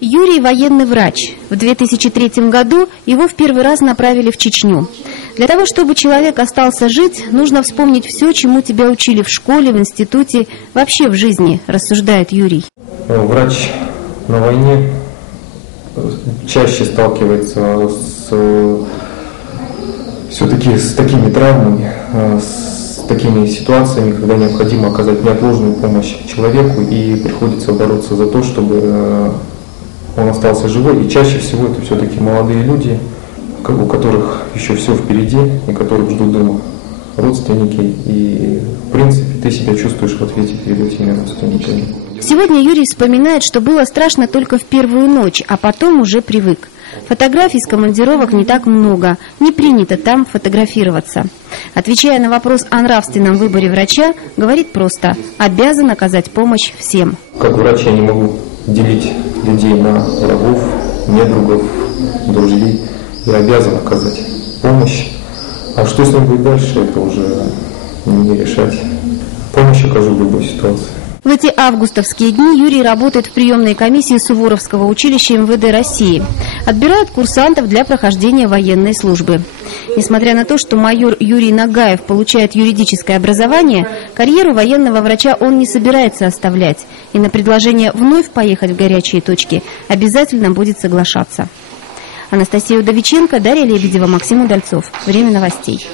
Юрий – военный врач. В 2003 году его в первый раз направили в Чечню. Для того, чтобы человек остался жить, нужно вспомнить все, чему тебя учили в школе, в институте, вообще в жизни, рассуждает Юрий. Врач на войне чаще сталкивается с все-таки с такими травмами, с такими ситуациями, когда необходимо оказать неотложную помощь человеку и приходится бороться за то, чтобы он остался живой. И чаще всего это все-таки молодые люди, у которых еще все впереди и которых ждут дома родственники. И в принципе ты себя чувствуешь в ответе перед этими родственниками. Сегодня Юрий вспоминает, что было страшно только в первую ночь, а потом уже привык. Фотографий с командировок не так много, не принято там фотографироваться. Отвечая на вопрос о нравственном выборе врача, говорит просто – обязан оказать помощь всем. Как врач я не могу делить людей на врагов, недругов, друзей. Я обязан оказать помощь. А что с ним будет дальше, это уже не решать. Помощь окажу в любой ситуации. В эти августовские дни Юрий работает в приемной комиссии Суворовского училища МВД России. Отбирают курсантов для прохождения военной службы. Несмотря на то, что майор Юрий Нагаев получает юридическое образование, карьеру военного врача он не собирается оставлять. И на предложение вновь поехать в горячие точки обязательно будет соглашаться. Анастасия Удовиченко, Дарья Лебедева, Максим Удальцов. Время новостей.